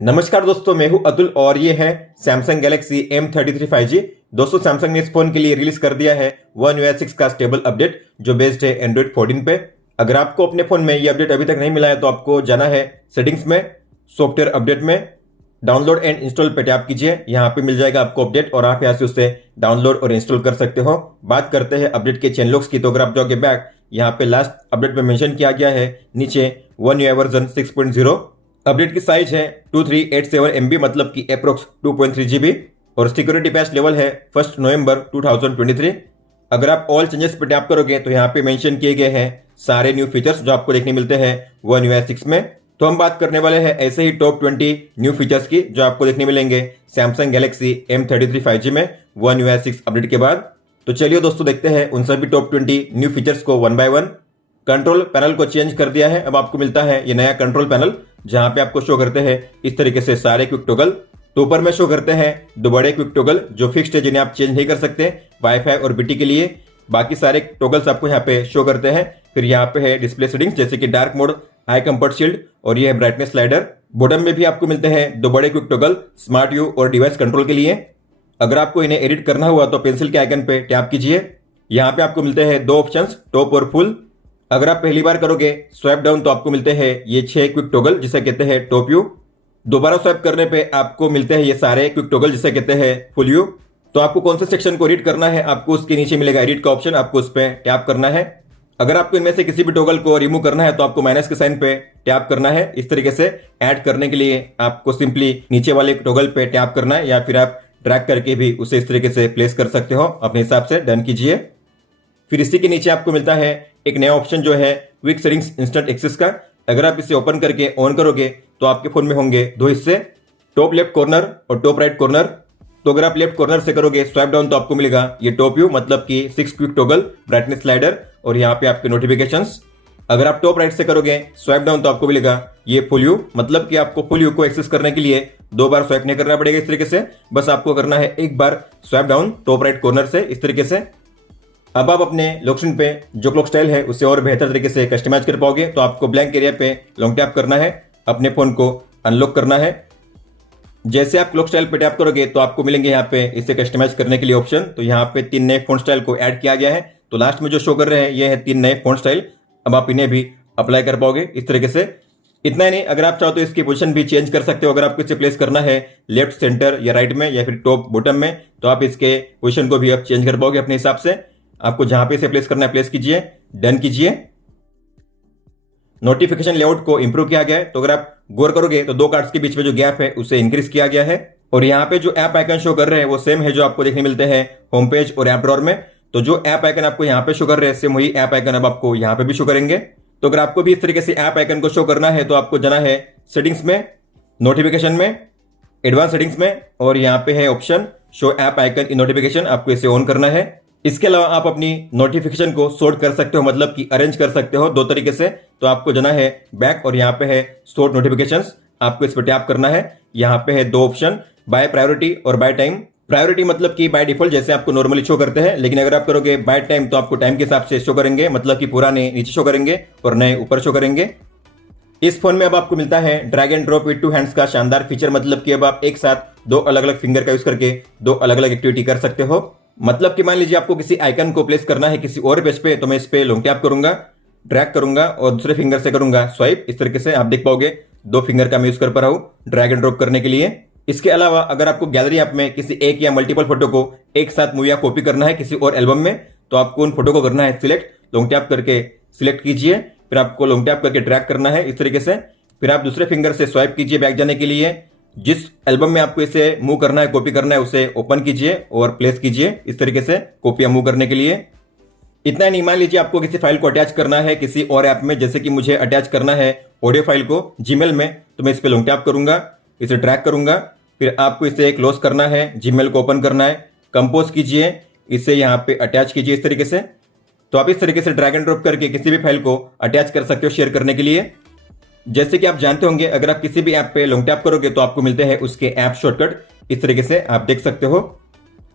नमस्कार दोस्तों, मैं हूं अतुल और ये है सैमसंग गैलेक्सी M33 5G। दोस्तों, सैमसंग ने इस फोन के लिए रिलीज कर दिया है One UI 6 का स्टेबल अपडेट जो बेस्ड है एंड्रॉइड 14 पे। अगर आपको अपने फोन में ये अपडेट अभी तक नहीं मिला है तो आपको जाना है सेटिंग्स में, सॉफ्टवेयर अपडेट में, डाउनलोड एंड इंस्टॉल पे टैप कीजिए। यहाँ पे मिल जाएगा आपको अपडेट और आप यहाँ से उसे डाउनलोड और इंस्टॉल कर सकते हो। बात करते हैं अपडेट के चेंज लॉग्स की, तो अगर आप जाओगे बैक, यहाँ पे लास्ट अपडेट में मेंशन किया गया है नीचे One UI वर्जन 6.0। अपडेट की साइज है 2387 MB, मतलब कि अप्रोक्स 2.3 GB, और सिक्योरिटी पैच लेवल है 1 नवंबर 2023। अगर आप ऑल चेंजेस पर टैप करोगे तो यहाँ पे मेंशन किए गए हैं सारे न्यू फीचर्स जो आपको देखने मिलते हैं One UI 6 में। तो हम बात करने वाले हैं ऐसे ही टॉप 20 न्यू फीचर्स की जो आपको देखने मिलेंगे सैमसंग गैलेक्सी M33 5G में One UI 6 अपडेट के बाद। तो चलिए दोस्तों, देखते हैं उन सभी टॉप 20 न्यू फीचर्स को one by one. Control panel को चेंज कर दिया है, अब आपको मिलता है ये नया कंट्रोल पैनल जहां पे आपको शो करते हैं इस तरीके से सारे क्विक टॉगल। तो ऊपर में शो करते हैं दो बड़े क्विक टॉगल जो फिक्स्ड है, जिन्हें आप चेंज नहीं कर सकते वाईफाई और बीटी के लिए। बाकी सारे टॉगल्स आपको यहाँ पे शो करते हैं। फिर यहाँ पे है डिस्प्ले सेटिंग्स जैसे कि dark mode, high comfort shield और ये है ब्राइटनेस स्लाइडर। बॉटम में भी आपको मिलते हैं दो बड़े क्विक टॉगल स्मार्ट व्यू और डिवाइस कंट्रोल के लिए। अगर आपको इन्हें एडिट करना हुआ तो पेंसिल के आइकन पे टैप कीजिए। यहाँ पे आपको मिलते हैं दो ऑप्शंस, टॉप और फुल। अगर आप पहली बार करोगे स्वाइप डाउन तो आपको मिलते हैं ये 6 क्विक टॉगल जिसे कहते हैं टॉप व्यू। दोबारा स्वाइप करने पे आपको मिलते हैं ये सारे क्विक टॉगल जिसे कहते हैं फुल व्यू। तो आपको कौन से सेक्शन को एडिट करना है, आपको उसके नीचे मिलेगा एडिट का ऑप्शन, आपको उस पर टैप करना है। अगर आपको इनमें से किसी भी टॉगल को रिमूव करना है तो आपको माइनस के साइन पे टैप करना है। इस तरीके से ऐड करने के लिए आपको सिंपली नीचे वाले टॉगल पे टैप करना है, या फिर आप ड्रैग करके भी उसे इस तरीके से प्लेस कर सकते हो अपने हिसाब से। डन कीजिए। फिर इसी के नीचे आपको मिलता है एक नया ऑप्शन जो है क्विक सेटिंग्स इंस्टेंट एक्सेस का। अगर आप इसे ओपन करके ऑन करोगे तो आपके फोन में होंगे दो हिस्से, टॉप लेफ्ट कॉर्नर और टॉप राइट कॉर्नर। तो अगर आप लेफ्ट कॉर्नर से करोगे स्वाइप डाउन तो आपको मिलेगा ये टॉप व्यू, मतलब कि 6 क्विक टॉगल, ब्राइटनेस स्लाइडर और यहाँ पे आपके नोटिफिकेशंस। अगर आप टॉप राइट से करोगे स्वाइप डाउन तो आपको मिलेगा ये फुल व्यू, मतलब कि आपको फुल व्यू को एक्सेस करने के लिए 2 बार स्वाइप नहीं करना पड़ेगा। इस तरीके से बस आपको करना है एक बार swipe down top right corner से, इस तरीके से। अब आप अपने लॉक स्क्रीन पे जो क्लॉक स्टाइल है उसे और बेहतर तरीके से कस्टमाइज कर पाओगे। तो आपको ब्लैंक एरिया पे लॉन्ग टैप करना है, अपने फोन को अनलॉक करना है। जैसे आप क्लॉक स्टाइल पे टैप करोगे तो आपको मिलेंगे यहाँ पे इसे कस्टमाइज करने के लिए ऑप्शन। तो यहाँ पे 3 नए फॉन्ट स्टाइल को ऐड किया गया है। तो लास्ट में जो शो कर रहे हैं ये है 3 नए फॉन्ट स्टाइल। अब आप इन्हें भी अप्लाई कर पाओगे इस तरीके से। इतना ही नहीं, अगर आप चाहो तो इसकी पोजीशन भी चेंज कर सकते हो। अगर आपको इसे प्लेस करना है लेफ्ट, सेंटर या राइट में या फिर टॉप बॉटम में, तो आप इसके पोजीशन को भी आप चेंज कर पाओगे अपने हिसाब से। आपको जहां पे इसे प्लेस करना है प्लेस कीजिए, डन कीजिए। नोटिफिकेशन लेआउट को इंप्रूव किया गया है। तो अगर आप गौर करोगे तो 2 कार्ड्स के बीच में जो गैप है उसे इंक्रीज किया गया है। और यहाँ पे जो ऐप आइकन शो कर रहे हैं वो सेम है जो आपको देखने मिलते हैं होम पेज और ऐप ड्रॉअर में। तो जो ऐप आइकन आपको यहाँ पे शो कर रहे हैं सेम वही ऐप आइकन अब आपको यहाँ पे भी शो करेंगे। तो अगर आपको भी इस तरीके से ऐप आइकन को शो करना है तो आपको जाना है सेटिंग्स में, नोटिफिकेशन में, एडवांस सेटिंग्स में, और यहाँ पे है ऑप्शन शो ऐप आइकन इन नोटिफिकेशन, आपको इसे ऑन करना है। इसके अलावा आप अपनी नोटिफिकेशन को सॉर्ट कर सकते हो, मतलब कि अरेंज कर सकते हो 2 तरीके से। तो आपको जाना है बैक और यहाँ पे है सॉर्ट नोटिफिकेशंस, आपको इस पर टैप करना है। यहाँ पे है 2 ऑप्शन, बाय प्रायोरिटी और बाय टाइम। प्रायोरिटी मतलब कि बाय डिफॉल्ट जैसे आपको नॉर्मली शो करते हैं, लेकिन अगर आप करोगे बाय टाइम तो आपको टाइम के हिसाब से शो करेंगे, मतलब कि पुराने नीचे शो करेंगे और नए ऊपर शो करेंगे। इस फोन में अब आपको मिलता है drag and drop with 2 hands का शानदार फीचर, मतलब कि अब आप एक साथ 2 अलग अलग फिंगर का यूज करके 2 अलग अलग एक्टिविटी कर सकते हो। मतलब कि मान लीजिए आपको किसी आइकन को प्लेस करना है किसी और पेज पे, तो मैं इस पे लॉन्ग टैप करूंगा, ड्रैग करूंगा और दूसरे फिंगर से करूंगा स्वाइप। इस तरीके से आप देख पाओगे 2 फिंगर का मैं यूज कर पा रहा हूं ड्रैग एंड ड्रॉप करने के लिए। इसके अलावा अगर आपको गैलरी ऐप में किसी एक या मल्टीपल फोटो को एक साथ मूव या कॉपी करना है किसी और एल्बम में, तो आपको उन फोटो को करना है सिलेक्ट, लॉन्ग टैप करके सिलेक्ट कीजिए, फिर आपको लॉन्ग टैप करके ड्रैग करना है इस तरीके से। फिर आप दूसरे फिंगर से स्वाइप कीजिए बैक जाने के लिए। जिस एल्बम में आपको इसे मूव करना है, कॉपी करना है, उसे ओपन कीजिए और प्लेस कीजिए इस तरीके से कॉपियां मूव करने के लिए। इतना नहीं, मान लीजिए आपको किसी फाइल को अटैच करना है किसी और ऐप में, जैसे कि मुझे अटैच करना है ऑडियो फाइल को जीमेल में, तो मैं इस पर लॉन्ग टैप करूंगा, इसे ड्रैग करूंगा, फिर आपको इसे क्लोज करना है, जीमेल को ओपन करना है, कंपोज कीजिए, इसे यहाँ पे अटैच कीजिए इस तरीके से। तो आप इस तरीके से ड्रैग एंड ड्रॉप करके किसी भी फाइल को अटैच कर सकते हो शेयर करने के लिए। जैसे कि आप जानते होंगे अगर आप किसी भी ऐप पे लॉन्ग टैप करोगे तो आपको मिलते हैं उसके ऐप शॉर्टकट, इस तरीके से आप देख सकते हो।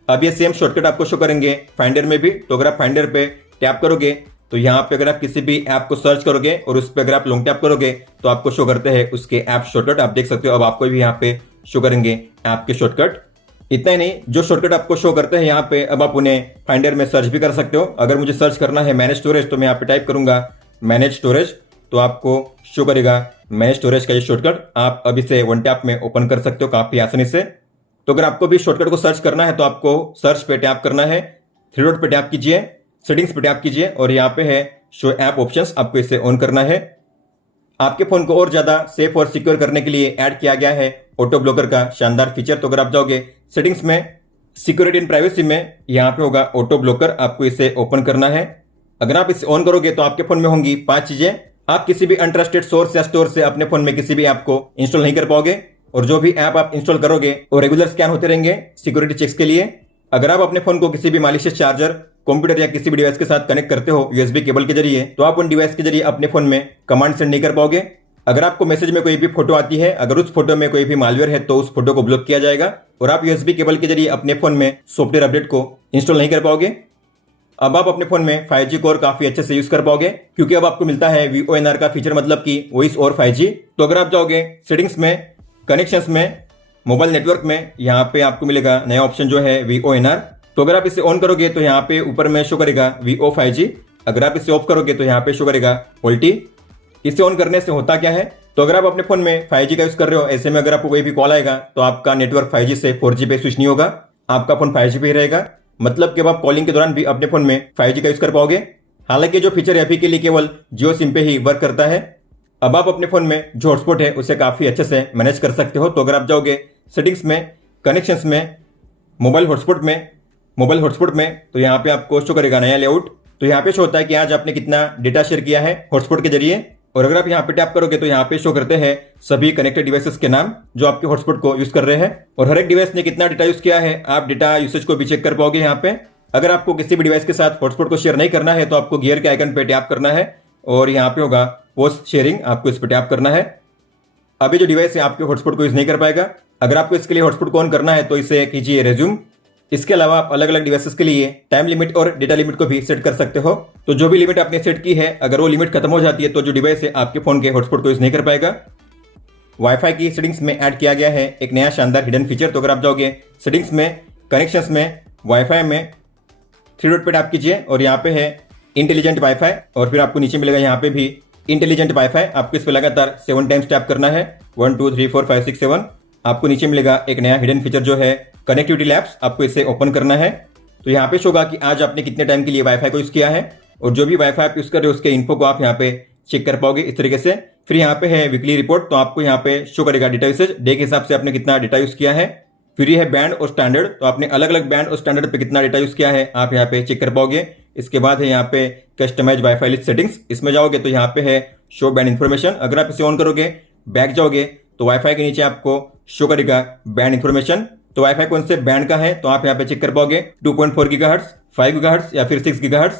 अब ये सेम शॉर्टकट आपको शो करेंगे फाइंडर में भी। तो अगर आप फाइंडर पे टैप करोगे तो यहाँ पे अगर आप किसी भी ऐप को सर्च करोगे और उस पर अगर आप लॉन्ग टैप करोगे तो आपको शो करते हैं उसके ऐप शॉर्टकट। आप देख सकते हो अब आपको भी यहाँ पे शो करेंगे ऐप के शॉर्टकट। इतना ही नहीं, जो शॉर्टकट आपको शो करते हैं यहाँ पे अब आप उन्हें फाइंडर में सर्च भी कर सकते हो। अगर मुझे सर्च करना है मैनेज स्टोरेज तो मैं यहाँ पे टाइप करूंगा मैनेज स्टोरेज, तो आपको शो करेगा मैनेज स्टोरेज का ये शॉर्टकट। आप अब इसे वन टैप में ओपन कर सकते हो काफी आसानी से। तो अगर आपको भी शॉर्टकट को सर्च करना है तो आपको सर्च पे टैप करना है, थ्री डॉट पे टैप कीजिए, सेटिंग्स पे टैप कीजिए और यहाँ पे है शो ऐप ऑप्शंस, आपको इसे ऑन करना है। आपके फोन को और ज्यादा सेफ और सिक्योर करने के लिए ऐड किया गया है ऑटो ब्लॉकर का शानदार फीचर। तो अगर आप जाओगे सेटिंग्स में, सिक्योरिटी एंड प्राइवेसी में, यहाँ पे होगा ऑटो ब्लॉकर, आपको इसे ओपन करना है। अगर आप इसे ऑन करोगे तो आपके फोन में होंगी 5 चीजें। आप किसी भी अनट्रस्टेड सोर्स या स्टोर से अपने फोन में किसी भी ऐप को इंस्टॉल नहीं कर पाओगे और जो भी ऐप आप इंस्टॉल करोगे वो रेगुलर स्कैन होते रहेंगे सिक्योरिटी चेक्स के लिए। अगर आप अपने फोन को किसी भी मालिशियस चार्जर, कंप्यूटर या किसी भी डिवाइस के साथ कनेक्ट करते हो यूएसबी केबल के जरिए, तो आप उन डिवाइस के जरिए अपने फोन में कमांड सेंड नहीं कर पाओगे। अगर आपको मैसेज में कोई भी फोटो आती है, अगर उस फोटो में कोई भी मालवेयर है तो उस फोटो को ब्लॉक किया जाएगा और आप यूएसबी केबल के जरिए अपने फोन में सॉफ्टवेयर अपडेट को इंस्टॉल नहीं कर पाओगे। अब आप अपने फोन में 5G कोर काफी अच्छे से यूज कर पाओगे क्योंकि अब आपको मिलता है VoNR का फीचर, मतलब कि वॉइस और 5G। तो अगर आप जाओगे सेटिंग्स में, कनेक्शंस में, मोबाइल नेटवर्क में, यहाँ पे आपको मिलेगा नया ऑप्शन जो है VoNR। तो अगर आप इसे ऑन करोगे तो यहाँ पे ऊपर में शो करेगा VO 5G। अगर आप इसे ऑफ करोगे तो यहाँ पे शो करेगा VoLTE। इसे ऑन करने से होता क्या है, तो अगर आप अपने फोन में 5G का यूज कर रहे हो, ऐसे में अगर आपको कोई भी कॉल आएगा तो आपका नेटवर्क 5G से 4G पे स्विच नहीं होगा, आपका फोन 5G पे ही रहेगा। मतलब कि अब आप कॉलिंग के दौरान भी अपने फोन में 5G का यूज कर पाओगे। हालांकि जो फीचर अभी के लिए केवल जियो सिम पे ही वर्क करता है। अब आप अपने फोन में जो हॉटस्पॉट है उसे काफी अच्छे से मैनेज कर सकते हो। तो अगर आप जाओगे सेटिंग्स में, कनेक्शंस में, मोबाइल हॉटस्पॉट में, तो यहाँ पे आपको शो करेगा नया लेआउट। तो यहाँ पे शो होता है कि आज आपने कितना डेटा शेयर किया है हॉटस्पॉट के जरिए। और अगर आप यहाँ पे टैप करोगे तो यहाँ पे शो करते हैं सभी कनेक्टेड डिवाइसेस के नाम जो आपके हॉटस्पॉट को यूज कर रहे हैं और हर एक डिवाइस ने कितना डेटा यूज किया है, आप डेटा यूसेज को भी चेक कर पाओगे यहाँ पे। अगर आपको किसी भी डिवाइस के साथ हॉटस्पॉट को शेयर नहीं करना है तो आपको गियर के आइकन पे टैप करना है और यहाँ पे होगा पोस्ट शेयरिंग, आपको इस पर टैप करना है। अभी जो डिवाइस है आपके हॉटस्पॉट को यूज नहीं कर पाएगा। अगर आपको इसके लिए हॉटस्पॉट को ऑन करना है तो इसे कीजिए रेज्यूम। इसके अलावा आप अलग अलग डिवाइसेस के लिए टाइम लिमिट और डेटा लिमिट को भी सेट कर सकते हो। तो जो भी लिमिट आपने सेट की है, अगर वो लिमिट खत्म हो जाती है तो जो डिवाइस है आपके फोन के हॉटस्पॉट को यूज नहीं कर पाएगा। वाईफाई की सेटिंग्स में ऐड किया गया है एक नया शानदार हिडन फीचर। तो अगर आप जाओगे सेटिंग्स में, कनेक्शंस में, वाईफाई में, थ्री डॉट पे टैप कीजिए और यहाँ पे है इंटेलिजेंट वाईफाई और फिर आपको नीचे मिलेगा यहाँ पे भी इंटेलिजेंट वाईफाई। आपको इस पर लगातार 7 टाइम्स टैप करना है, 1 2 3 4 5 6 7। आपको नीचे मिलेगा एक नया हिडन फीचर जो है कनेक्टिविटी लैब्स, आपको इसे ओपन करना है। तो यहाँ पे शो होगा कि आज आपने कितने टाइम के लिए वाईफाई को यूज किया है और जो भी वाईफाई आप यूज कर रहे हो उसके इन्फो को आप यहाँ पे चेक कर पाओगे इस तरीके से। फिर यहाँ पे है वीकली रिपोर्ट, तो आपको यहाँ पे शो करेगा डेटा यूसेज, डे के हिसाब से आपने कितना डेटा यूज किया है। फिर ये है बैंड और स्टैंडर्ड, तो आपने अलग अलग बैंड और स्टैंडर्ड पे कितना डेटा यूज किया है आप यहाँ पे चेक कर पाओगे। इसके बाद है यहाँ पे कस्टमाइज वाईफाई लिस्ट सेटिंग्स, इसमें जाओगे तो यहाँ पे है शो बैंड इन्फॉर्मेशन। अगर आप इसे ऑन करोगे, बैक जाओगे तो वाईफाई के नीचे आपको शो करेगा बैंड इन्फॉर्मेशन। तो वाईफाई कौन से बैंड का है तो आप यहाँ पे चेक कर पाओगे, 2.4 गीगाहर्ट्ज, 5 गीगाहर्ट्ज या फिर 6 गीगाहर्ट्ज।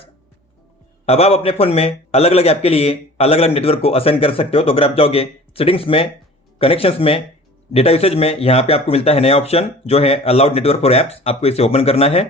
अब आप अपने फोन में अलग अलग ऐप के लिए अलग अलग नेटवर्क को असाइन कर सकते हो। तो अगर आप जाओगे सेटिंग्स में, कनेक्शंस में, डेटा यूसेज में, यहाँ पे आपको मिलता है नया ऑप्शन जो है अलाउड नेटवर्क फॉर एप्स, आपको इसे ओपन करना है।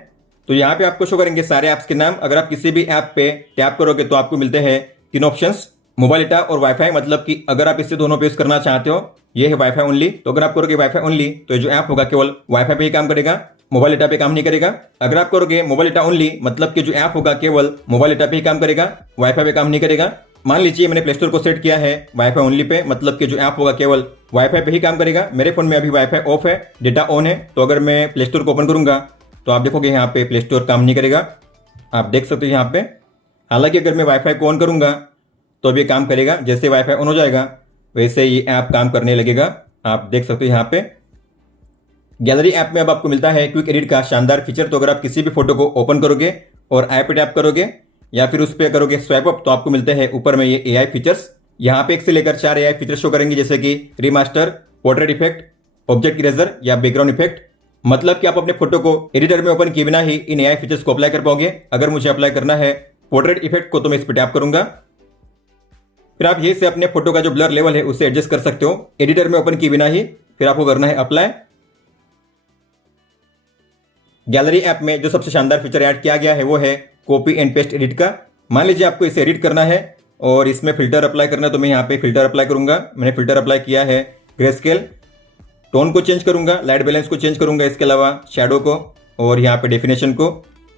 तो यहाँ पे आपको शो करेंगे सारे ऐप्स के नाम। अगर आप किसी भी ऐप पे टैप करोगे तो आपको मिलते हैं 3 ऑप्शंस, मोबाइल डेटा और वाईफाई। मतलब कि अगर आप इससे दोनों पे यूज करना चाहते हो, ये है वाईफाई ओनली। तो अगर आप करोगे वाईफाई ओनली तो जो ऐप होगा केवल वाईफाई पे ही काम करेगा, मोबाइल डेटा पे काम नहीं करेगा। अगर आप करोगे मोबाइल डेटा ओनली, मतलब कि जो ऐप होगा केवल मोबाइल डेटा पे ही काम करेगा, वाईफाई पे काम नहीं करेगा। मान लीजिए मैंने प्ले स्टोर को सेट किया है वाईफाई ओनली पे, मतलब कि जो ऐप होगा केवल वाईफाई पे ही काम करेगा। मेरे फोन में अभी वाईफाई ऑफ है, डेटा ऑन है। तो अगर मैं प्ले स्टोर को ओपन करूंगा तो आप देखोगे यहाँ पे प्ले स्टोर काम नहीं करेगा, आप देख सकते हो यहाँ पे। हालांकि अगर मैं वाईफाई को ऑन करूंगा तो अब ये काम करेगा, जैसे वाईफाई ऑन हो जाएगा वैसे ये ऐप काम करने लगेगा, आप देख सकते हो यहाँ पे। गैलरी ऐप में अब आपको मिलता है क्विक एडिट का शानदार फीचर। तो अगर आप किसी भी फोटो को ओपन करोगे और आई पे टैप करोगे या फिर उस पर करोगे स्वाइप अप तो आपको मिलते हैं ऊपर में ये AI फीचर्स। यहाँ पे 1 से लेकर 4 AI फीचर शो करेंगे, जैसे कि remaster, portrait effect, object eraser या बैकग्राउंड इफेक्ट। मतलब कि आप अपने फोटो को एडिटर में ओपन किए बिना ही इन AI फीचर्स को अप्लाई कर पाओगे। अगर मुझे अप्लाई करना है पोर्ट्रेट इफेक्ट को तो मैं इस पर टैप करूंगा। फिर आप ये से अपने फोटो का जो ब्लर लेवल है उसे एडजस्ट कर सकते हो एडिटर में ओपन किए बिना ही। फिर आपको करना है अप्लाई। गैलरी ऐप में जो सबसे शानदार फीचर ऐड किया गया है वो है कॉपी एंड पेस्ट एडिट का। मान लीजिए आपको इसे एडिट करना है और इसमें फिल्टर अप्लाई करना है, तो मैं यहाँ पे फिल्टर अप्लाई करूंगा। मैंने फिल्टर अप्लाई किया है, ग्रे स्केल, टोन को चेंज करूंगा, लाइट बैलेंस को चेंज करूंगा, इसके अलावा शैडो को और यहाँ पे डेफिनेशन को।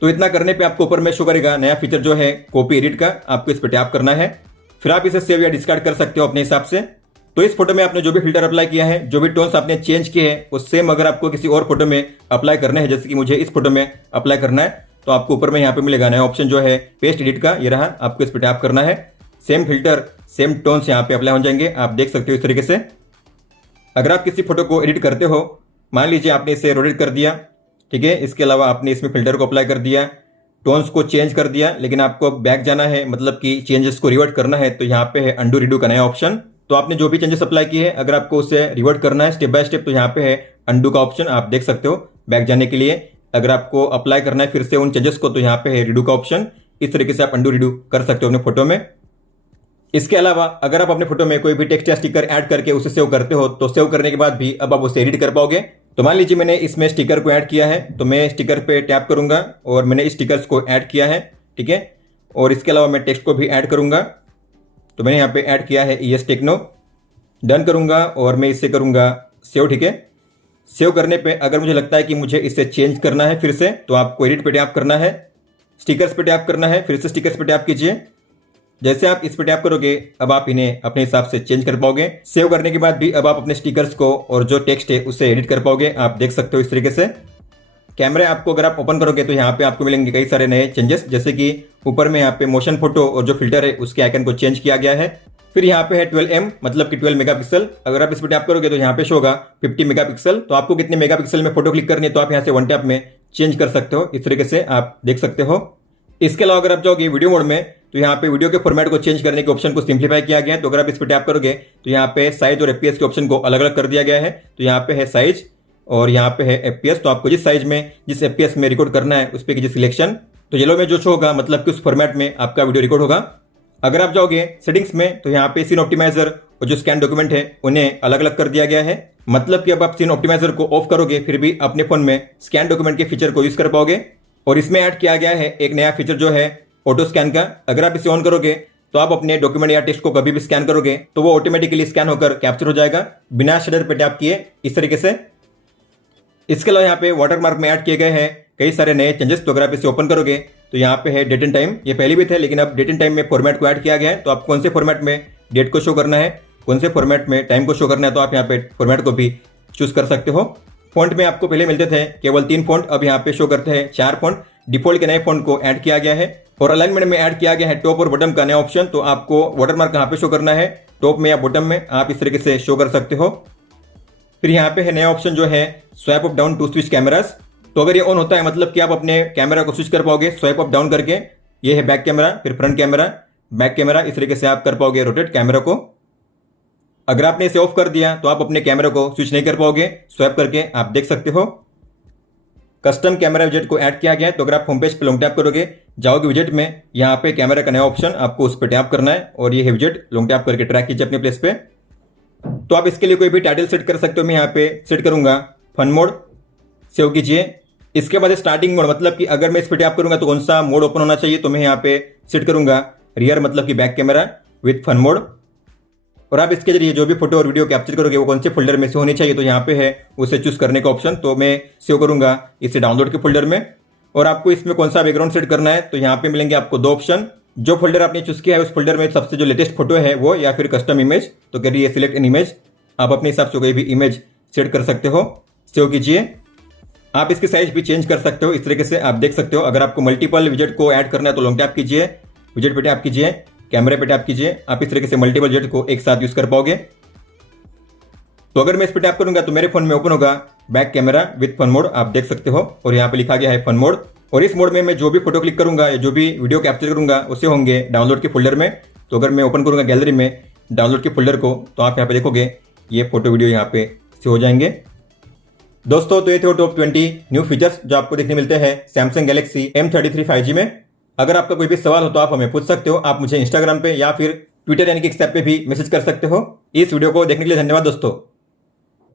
तो इतना करने पे आपको ऊपर में शो करेगा नया फीचर जो है कॉपी एडिट का। आपको इस पर टैप करना है, फिर आप इसे सेव या डिस्कार्ड कर सकते हो अपने हिसाब से। तो इस फोटो में आपने जो भी फिल्टर अप्लाई किया है, जो भी टोन्स आपने चेंज किए हैं, वो सेम अगर आपको किसी और फोटो में अप्लाई करना है, जैसे कि मुझे इस फोटो में अप्लाई करना है, तो आपको ऊपर में यहाँ पे मिलेगा नया ऑप्शन जो है पेस्ट एडिट का, ये रहा। आपको इस पर टैप करना है, सेम फिल्टर सेम टोन्स यहाँ पे अप्लाई हो जाएंगे। आप देख सकते हो इस तरीके से। अगर आप किसी फोटो को एडिट करते हो, मान लीजिए आपने इसे रोटेट कर दिया, ठीक है, इसके अलावा आपने इसमें फिल्टर को अप्लाई कर दिया, टोन्स को चेंज कर दिया, लेकिन आपको बैक जाना है, मतलब कि चेंजेस को रिवर्ट करना है, तो यहाँ पे है अंडू रिडू का नया ऑप्शन। तो आपने जो भी चेंजेस अप्लाई किए हैं, अगर आपको उसे रिवर्ट करना है स्टेप बाय स्टेप, तो यहाँ पे है अंडू का ऑप्शन, आप देख सकते हो बैक जाने के लिए। अगर आपको अप्लाई करना है फिर से उन चेंजेस को, तो यहाँ पे है रिडू का ऑप्शन। इस तरीके से आप अंडू रिडू कर सकते हो अपने फोटो में। इसके अलावा अगर आप अपने फोटो में कोई भी टेक्स्ट या स्टिकर ऐड करके उसे सेव करते हो, तो सेव करने के बाद भी अब आप उसे एडिट कर पाओगे। तो मान लीजिए मैंने इसमें स्टिकर को ऐड किया है, तो मैं स्टिकर पे टैप करूंगा और मैंने इस स्टिकर्स को ऐड किया है, ठीक है। और इसके अलावा मैं टेक्स्ट को भी ऐड करूंगा, तो मैंने यहाँ पे ऐड किया है ES टेक्नो। डन करूंगा और मैं इसे करूंगा सेव, ठीक है। सेव करने पे अगर मुझे लगता है कि मुझे इसे चेंज करना है फिर से, तो आपको एडिट पे टैप करना है, स्टिकर्स पे टैप करना है, फिर से स्टिकर्स पे टैप कीजिए। जैसे आप इस पे टैप करोगे, अब आप इन्हें अपने हिसाब से चेंज कर पाओगे। सेव करने के बाद भी अब आप अपने स्टिकर्स को और जो टेक्स्ट है उसे एडिट कर पाओगे। आप देख सकते हो इस तरीके से। कैमरा आपको अगर आप ओपन करोगे, तो यहाँ पे आपको मिलेंगे कई सारे नए चेंजेस, जैसे कि ऊपर में यहाँ पे मोशन फोटो और जो फिल्टर है उसके आइकन को चेंज किया गया है। फिर यहाँ पे है 12M, मतलब कि 12 मेगापिक्सल। अगर आप इस पर टैप करोगे तो यहाँ पे शो होगा 50 मेगापिक्सल। तो आपको कितने मेगापिक्सल में फोटो क्लिक करनी है, तो आप यहाँ से वन टैप में चेंज कर सकते हो। इस तरीके से आप देख सकते हो। इसके अलावा अगर आप जाओगे वीडियो मोड में, तो यहाँ पे वीडियो के फॉर्मेट को चेंज करने के ऑप्शन को सिंप्लीफाई किया गया है। तो अगर आप इस पर टैप करोगे, तो यहाँ पे साइज और FPS के ऑप्शन को अलग अलग कर दिया गया है। तो यहाँ पे है साइज और यहाँ पे है FPS। तो आपको जिस साइज में, जिस FPS में रिकॉर्ड करना है उस पर कीजिए सिलेक्शन। तो येलो में जो शो होगा, मतलब कि उस फॉर्मेट में आपका वीडियो रिकॉर्ड होगा। अगर आप जाओगे सेटिंग्स में, तो यहाँ पे सीन ऑप्टिमाइजर और जो स्कैन डॉक्यूमेंट है उन्हें अलग अलग कर दिया गया है। मतलब कि अब आप सीन ऑप्टिमाइजर को ऑफ करोगे, फिर भी अपने फोन में स्कैन डॉक्यूमेंट के फीचर को यूज कर पाओगे। और इसमें ऐड किया गया है एक नया फीचर जो है ऑटो स्कैन का। अगर आप इसे ऑन करोगे, तो आप अपने डॉक्यूमेंट या टेक्स्ट को कभी भी स्कैन करोगे, तो वो ऑटोमेटिकली स्कैन होकर कैप्चर हो जाएगा बिना शटर पे टैप किए, इस तरीके से। इसके अलावा यहाँ पे वाटरमार्क में ऐड किए गए हैं कई सारे नए चेंजेस। तो अगर आप इसे ओपन करोगे, तो यहाँ पे है डेट एंड टाइम। ये पहले भी थे, लेकिन अब डेट एंड टाइम में फॉर्मेट को ऐड किया गया है। तो आप कौन से फॉर्मेट में डेट को शो करना है, कौन से फॉर्मेट में टाइम को शो करना है, तो आप यहाँ पे फॉर्मेट को भी चूज कर सकते हो। फॉन्ट में आपको पहले मिलते थे केवल 3 फॉन्ट, अब यहाँ पे शो करते हैं 4 फॉन्ट। डिफॉल्ट के नए फॉन्ट को ऐड किया गया है। और अलाइनमेंट में ऐड किया गया है टॉप और बॉटम का नया ऑप्शन। तो आपको वाटरमार्क कहाँ पे शो करना है, टॉप में या बॉटम में, आप इस तरीके से शो कर सकते हो। फिर यहाँ पे है नया ऑप्शन जो है swipe up down to switch cameras. तो अगर ये ऑन होता है, मतलब कि आप अपने कैमरा को स्विच कर पाओगे स्वाइप अप डाउन करके। ये है बैक कैमरा, फिर फ्रंट कैमरा, बैक कैमरा, इस तरीके से आप कर पाओगे रोटेट कैमरा को। अगर आपने इसे ऑफ कर दिया, तो आप अपने कैमरा को स्विच नहीं कर पाओगे स्वाइप करके, आप देख सकते हो। कस्टम कैमरा विजेट को ऐड किया गया है। तो अगर आप होम पेज पे लॉन्ग टैप करोगे, जाओगे विजेट में, यहाँ पे कैमरा का नया ऑप्शन, आपको उस पर टैप करना है और ये है विजेट। लॉन्ग टैप करके ट्रैक कीजिए अपने प्लेस पे। तो आप इसके लिए कोई भी टाइटल सेट कर सकते हो। मैं यहाँ पे सेट करूंगा फन मोड, सेव कीजिए। इसके बाद स्टार्टिंग मोड, मतलब कि अगर मैं इस पर टैप करूंगा तो कौन सा मोड ओपन होना चाहिए, तो मैं यहाँ पे सेट करूंगा रियर, मतलब कि back camera with fun mode. और आप इसके जरिए जो भी फोटो और वीडियो कैप्चर करोगे, वो कौन से फोल्डर में से होनी चाहिए, तो यहाँ पे है उसे चूज करने का ऑप्शन। तो मैं सेव करूंगा इसे डाउनलोड के फोल्डर में। और आपको इसमें कौन सा बैकग्राउंड सेट करना है, तो यहाँ पे मिलेंगे आपको 2 ऑप्शन। जो फोल्डर आपने चूज किया है उस फोल्डर में सबसे जो लेटेस्ट फोटो है वो, या फिर कस्टम इमेज। तो करिए सिलेक्ट एन इमेज, आप अपने हिसाब से कोई भी इमेज सेट कर सकते हो। सेव कीजिए। आप इसकी साइज भी चेंज कर सकते हो, इस तरीके से आप देख सकते हो। अगर आपको मल्टीपल विजेट को ऐड करना है, तो लॉन्ग टैप कीजिए, विजेट पे टैप कीजिए, कैमरे पे टैप कीजिए। आप इस तरीके से मल्टीपल विजेट को एक साथ यूज कर पाओगे। तो अगर मैं इस पर टैप करूंगा, तो मेरे फोन में ओपन होगा back camera with fun mode, आप देख सकते हो। और यहाँ पे लिखा गया है फन मोड। और इस मोड में मैं जो भी फोटो क्लिक करूंगा या जो भी वीडियो कैप्चर करूंगा, उसे होंगे डाउनलोड के फोल्डर में। तो अगर मैं ओपन करूंगा गैलरी में डाउनलोड के फोल्डर को, तो आप यहाँ पे देखोगे ये फोटो वीडियो यहाँ पे से हो जाएंगे। दोस्तों, तो ये थे टॉप 20 न्यू फीचर्स जो आपको देखने मिलते हैं सैमसंग गैलेक्सी M33 5G में। अगर आपका कोई भी सवाल हो, तो आप हमें पूछ सकते हो। आप मुझे इंस्टाग्राम पे या फिर ट्विटर यानी कि एक्स ऐप पे भी मैसेज कर सकते हो। इस वीडियो को देखने के लिए धन्यवाद दोस्तों।